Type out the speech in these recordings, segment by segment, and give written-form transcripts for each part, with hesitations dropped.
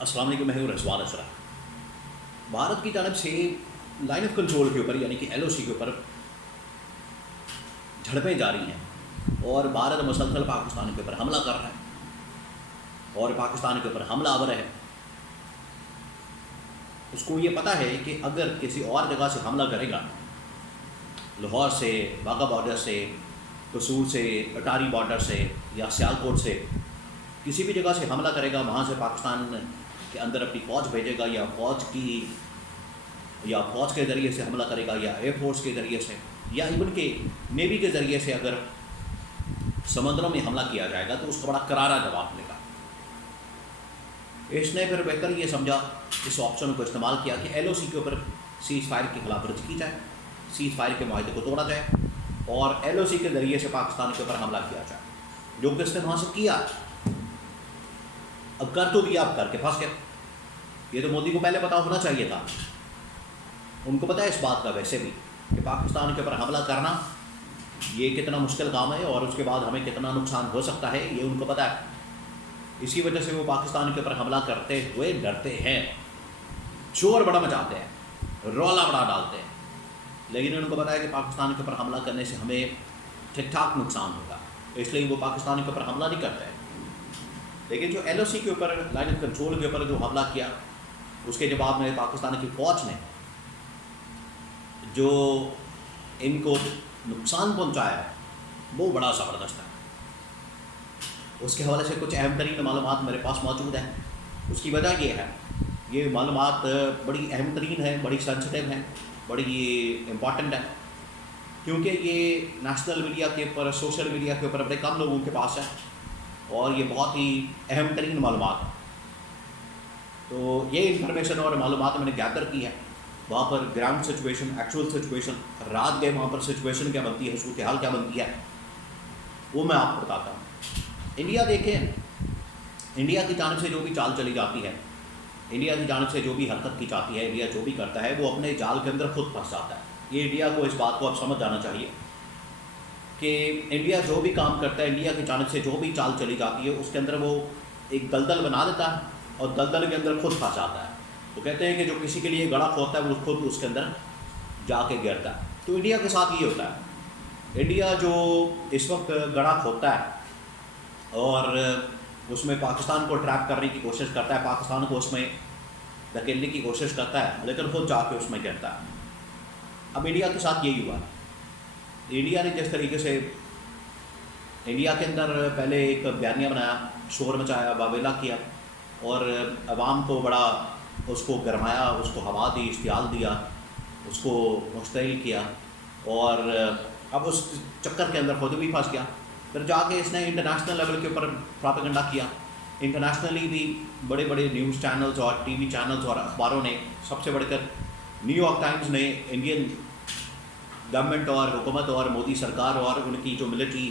السلام علیکم، میں ہوں رضوان اشرف۔ بھارت کی جانب سے لائن آف کنٹرول کے اوپر یعنی کہ ایل او سی کے اوپر جھڑپیں جاری ہیں اور بھارت مسلسل پاکستان کے اوپر حملہ کر رہا ہے اور پاکستان کے اوپر حملہ آور ہے۔ اس کو یہ پتہ ہے کہ اگر کسی اور جگہ سے حملہ کرے گا، لاہور سے، واہگہ بارڈر سے، قصور سے، اٹاری بارڈر سے یا سیالکوٹ سے، کسی بھی جگہ سے حملہ کرے گا، وہاں سے پاکستان کے اندر اپنی فوج بھیجے گا یا فوج کے ذریعے سے حملہ کرے گا یا ایئر فورس کے ذریعے سے یا ایون کہ نیوی کے ذریعے سے اگر سمندروں میں حملہ کیا جائے گا تو اس کا بڑا کرارا جواب ملے گا۔ اس نے پھر بہتر یہ سمجھا، اس آپشن کو استعمال کیا کہ ایل او سی کے اوپر سیز فائر کی خلاف ورزی کی جائے، سیز فائر کے معاہدے کو توڑا جائے اور ایل او سی کے ذریعے سے پاکستان کے اوپر حملہ کیا جائے، جو کہ اس نے وہاں سے کیا۔ اب کر تو دیا، اب کر کے پھنس گیا۔ یہ تو مودی کو پہلے پتا ہونا چاہیے تھا، ان کو پتہ ہے اس بات کا ویسے بھی کہ پاکستان کے اوپر حملہ کرنا یہ کتنا مشکل کام ہے اور اس کے بعد ہمیں کتنا نقصان ہو سکتا ہے، یہ ان کو پتہ ہے۔ اسی وجہ سے وہ پاکستان کے اوپر حملہ کرتے ہوئے ڈرتے ہیں، شور بڑا مچاتے ہیں، رولا بڑا ڈالتے ہیں، لیکن ان کو پتہ ہے کہ پاکستان کے اوپر حملہ کرنے سے ہمیں ٹھیک ٹھاک نقصان ہوگا، اس لیے وہ پاکستان کے اوپر حملہ نہیں کرتے ہیں۔ لیکن جو ایل او سی کے اوپر لائن آف کنٹرول کے اوپر جو حملہ کیا، اس کے جواب میں پاکستان کی فوج نے جو ان کو نقصان پہنچایا ہے وہ بڑا زبردست ہے۔ اس کے حوالے سے کچھ اہم ترین معلومات میرے پاس موجود ہیں۔ اس کی وجہ یہ ہے، یہ معلومات بڑی اہم ترین ہیں، بڑی سینسٹیو ہیں، بڑی امپورٹنٹ ہیں، کیونکہ یہ نیشنل میڈیا کے اوپر، سوشل میڈیا کے اوپر بڑے کم لوگوں کے پاس ہے اور یہ بہت ہی اہم ترین معلومات ہیں۔ تو یہ انفارمیشن اور معلومات میں نے گیدر کی ہے، وہاں پر گراؤنڈ سچویشن، ایکچوئل سچویشن، رات گئے وہاں پر سچویشن کیا بنتی ہے، صورتحال کیا بنتی ہے، وہ میں آپ کو بتاتا ہوں۔ انڈیا دیکھیں، انڈیا کی جانب سے جو بھی چال چلی جاتی ہے، انڈیا کی جانب سے جو بھی حرکت کی جاتی ہے، انڈیا جو بھی کرتا ہے وہ اپنے جال کے اندر خود پھنس جاتا ہے۔ یہ انڈیا کو اس بات کو اب سمجھ جانا چاہیے کہ انڈیا جو بھی کام کرتا ہے، انڈیا کی جانب سے جو بھی چال چلی جاتی ہے، اس کے اندر وہ ایک دلدل بنا دیتا ہے اور دلدل کے اندر خود پھنس جاتا ہے۔ وہ کہتے ہیں کہ جو کسی کے لیے گڑھا کھودتا ہے وہ خود اس کے اندر جا کے گرتا ہے۔ تو انڈیا کے ساتھ یہ ہوتا ہے، انڈیا جو اس وقت گڑھا کھودتا ہے اور اس میں پاکستان کو ٹریپ کرنے کی کوشش کرتا ہے، پاکستان کو اس میں دھکیلنے کی کوشش کرتا ہے، لیکن خود جا کے اس میں گرتا ہے۔ اب انڈیا کے ساتھ یہی ہوا ہے۔ انڈیا نے جس طریقے سے انڈیا کے اندر پہلے ایک بیانیہ بنایا، شور مچایا، واویلا کیا اور عوام کو بڑا اس کو گرمایا، اس کو ہوا دی، اشتعال دیا، اس کو مشتعل کیا اور اب اس چکر کے اندر خود بھی پھنس گیا۔ پھر جا کے اس نے انٹرنیشنل لیول کے اوپر پراپیگنڈا کیا، انٹرنیشنلی بھی بڑے بڑے نیوز چینلز اور ٹی وی چینلز اور اخباروں نے، سب سے بڑھ کر نیو یارک ٹائمز نے انڈین گورنمنٹ اور حکومت اور مودی سرکار اور ان کی جو ملٹری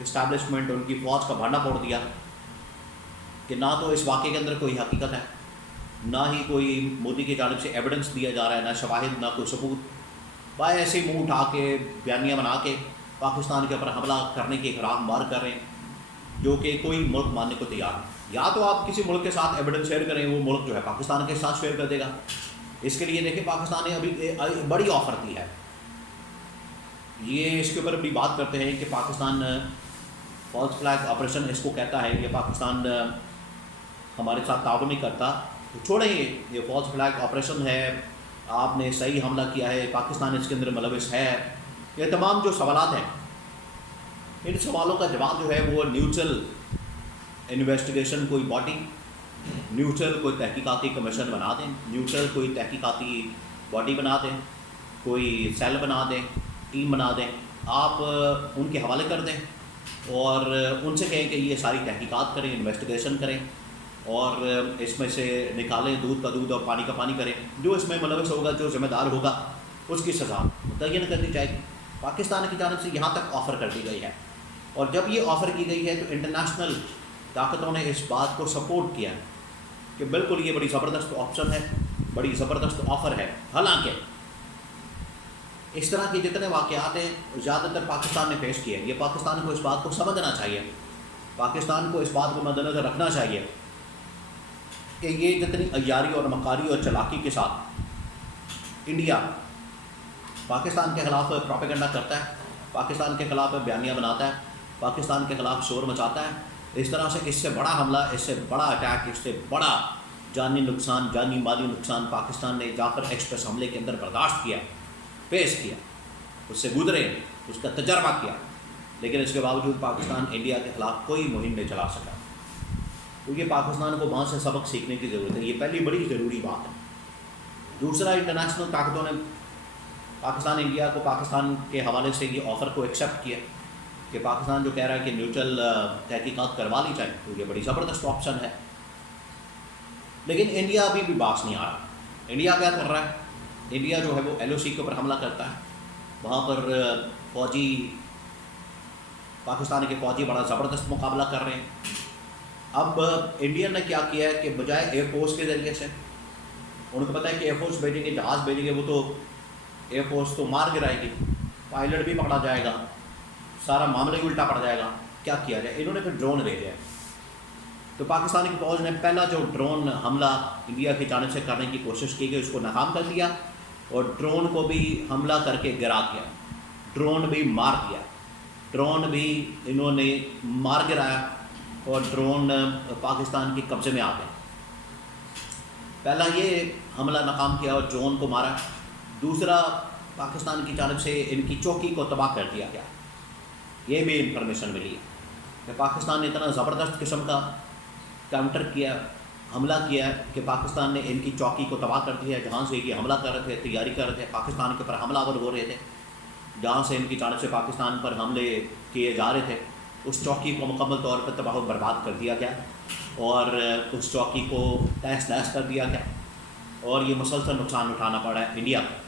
اسٹیبلشمنٹ، ان کی فوج کا بھانڈا پھوڑ دیا کہ نہ تو اس واقعے کے اندر کوئی حقیقت ہے، نہ ہی کوئی مودی کی جانب سے ایویڈنس دیا جا رہا ہے، نہ شواہد، نہ کوئی ثبوت، بھائی ایسے ہی منہ اٹھا کے بیانیہ بنا کے پاکستان کے اوپر حملہ کرنے کی خراہ مار کر رہے ہیں، جو کہ کوئی ملک ماننے کو تیار نہیں۔ یا تو آپ کسی ملک کے ساتھ ایویڈنس شیئر کریں، وہ ملک جو ہے پاکستان کے ساتھ شیئر کر دے گا۔ اس کے لیے دیکھیں، پاکستان نے ابھی بڑی آفر دی ہے، یہ اس کے اوپر بھی بات کرتے ہیں کہ پاکستان فالس فلیگ آپریشن اس کو کہتا ہے، یہ پاکستان ہمارے ساتھ تعاون نہیں کرتا، تو چھوڑیں، یہ فالس فلیگ آپریشن ہے، آپ نے صحیح حملہ کیا ہے، پاکستان اس کے اندر ملوث ہے۔ یہ تمام جو سوالات ہیں، ان سوالوں کا جواب جو ہے وہ نیوٹرل انویسٹیگیشن کوئی باڈی، نیوٹرل کوئی تحقیقاتی کمیشن بنا دیں، نیوٹرل کوئی تحقیقاتی باڈی بنا دیں، کوئی سیل بنا دیں، ٹیم بنا دیں، آپ ان کے حوالے کر دیں اور ان سے کہیں کہ یہ ساری تحقیقات کریں، انویسٹیگیشن کریں اور اس میں سے نکالیں، دودھ کا دودھ اور پانی کا پانی کریں، جو اس میں ملوث ہوگا، جو ذمہ دار ہوگا، اس کی سزا متعین کر دی جائے گی۔ پاکستان کی جانب سے یہاں تک آفر کر دی گئی ہے، اور جب یہ آفر کی گئی ہے تو انٹرنیشنل طاقتوں نے اس بات کو سپورٹ کیا کہ بالکل یہ بڑی زبردست آپشن ہے، بڑی زبردست آفر ہے۔ حالانکہ اس طرح کے جتنے واقعات ہیں زیادہ تر پاکستان نے پیش کیے ہیں، یہ پاکستان کو اس بات کو سمجھنا چاہیے، پاکستان کو اس بات کو مد نظر رکھنا چاہیے کہ یہ جتنی عیاری اور مکاری اور چلاکی کے ساتھ انڈیا پاکستان کے خلاف پروپیگنڈا کرتا ہے، پاکستان کے خلاف بیانیہ بناتا ہے، پاکستان کے خلاف شور مچاتا ہے، اس طرح سے اس سے بڑا حملہ، اس سے بڑا اٹیک، اس سے بڑا جانی نقصان، جانی مالی نقصان پاکستان نے جعفر ایکسپریس حملے کے اندر برداشت کیا، فیس کیا، اس سے گزرے، اس کا تجربہ کیا، لیکن اس کے باوجود پاکستان انڈیا کے خلاف کوئی مہم نہیں چلا سکا، کیونکہ پاکستان کو وہاں سے سبق سیکھنے کی ضرورت ہے۔ یہ پہلی بڑی ضروری بات ہے۔ دوسرا، انٹرنیشنل طاقتوں نے پاکستان انڈیا کو پاکستان کے حوالے سے یہ آفر کو ایکسیپٹ کیا کہ پاکستان جو کہہ رہا ہے کہ نیوٹرل تحقیقات کروا لی جائیں، تو یہ بڑی زبردست آپشن ہے، لیکن انڈیا ابھی بھی باس نہیں آ رہا۔ انڈیا کیا کر رہا ہے؟ انڈیا جو ہے وہ LOC کے اوپر حملہ کرتا ہے، وہاں پر فوجی، پاکستان کے فوجی بڑا زبردست مقابلہ کر رہے ہیں۔ اب انڈیا نے کیا کیا ہے کہ بجائے ایئر فورس کے ذریعے سے، ان کو پتہ ہے کہ ایئر فورس بھیجیں گے، جہاز بھیجیں گے، وہ تو ایئر فورس تو مار گرائے گی، پائلٹ بھی پکڑا جائے گا، سارا معاملہ ہی الٹا پڑ جائے گا، کیا کیا جائے؟ انہوں نے پھر ڈرون بھیجے ہیں۔ تو پاکستان کی فوج نے پہلا جو ڈرون حملہ انڈیا کی جانب سے کرنے کی کوشش کی گئی، اس کو ناکام کر دیا، اور ڈرون کو بھی حملہ کر کے گرا دیا، ڈرون بھی مار دیا، ڈرون بھی انہوں نے مار گرایا، اور ڈرون پاکستان کے قبضے میں آ گئے۔ پہلا یہ حملہ ناکام کیا اور ڈرون کو مارا۔ دوسرا، پاکستان کی جانب سے ان کی چوکی کو تباہ کر دیا گیا۔ یہ بھی انفارمیشن ملی ہے کہ پاکستان نے اتنا زبردست قسم کا کاؤنٹر کیا، حملہ کیا ہے کہ پاکستان نے ان کی چوکی کو تباہ کر دیا، جہاں سے یہ حملہ کر رہے تھے، تیاری کر رہے تھے، پاکستان کے اوپر حملہ آور ہو رہے تھے، جہاں سے ان کی جانب سے پاکستان پر حملے کیے جا رہے تھے، اس چوکی کو مکمل طور پر تباہ و برباد کر دیا گیا، اور اس چوکی کو تہس نہس کر دیا گیا، اور یہ مسلسل نقصان اٹھانا پڑا ہے انڈیا کو۔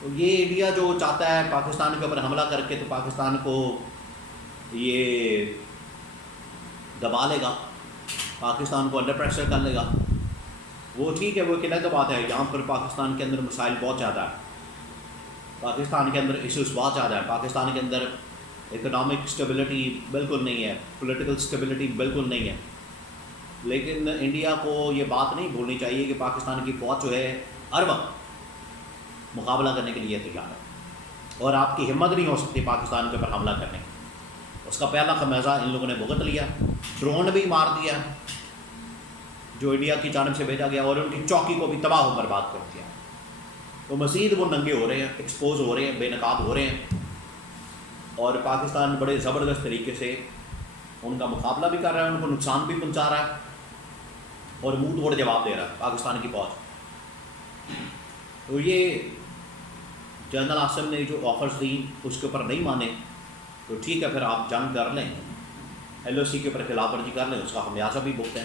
تو یہ انڈیا جو چاہتا ہے پاکستان کے اوپر حملہ کر کے تو پاکستان کو یہ دبا لے گا، پاکستان کو انڈر پریشر کر لے گا، وہ ٹھیک ہے، وہ ایک الگ بات ہے۔ یہاں پر پاکستان کے اندر مسائل بہت زیادہ ہے، پاکستان کے اندر ایشوز بہت زیادہ ہے، پاکستان کے اندر اکنامک اسٹیبلٹی بالکل نہیں ہے، پولیٹیکل اسٹیبلٹی بالکل نہیں ہے، لیکن انڈیا کو یہ بات نہیں بھولنی چاہیے کہ پاکستان کی فوج جو ہے ہر وقت مقابلہ کرنے کے لیے تیار ہے، اور آپ کی ہمت نہیں ہو سکتی پاکستان کے اوپر حملہ کرنے کی۔ اس کا پہلا خمیازہ ان لوگوں نے بھگت لیا، ڈرون بھی مار دیا جو انڈیا کی جانب سے بھیجا گیا، اور ان کی چوکی کو بھی تباہ و برباد کر دیا۔ تو مزید وہ ننگے ہو رہے ہیں، ایکسپوز ہو رہے ہیں، بے نقاب ہو رہے ہیں، اور پاکستان بڑے زبردست طریقے سے ان کا مقابلہ بھی کر رہا ہے، ان کو نقصان بھی پہنچا رہا ہے، اور منہ توڑ جواب دے رہا ہے پاکستان کی فوج۔ تو یہ جنرل عاصم نے جو آفرز دی اس کے اوپر نہیں مانے تو ٹھیک ہے، پھر آپ جنگ کر لیں، LOC کے اوپر خلاف ورزی کر لیں، اس کا خمیازہ بھی بھگتیں۔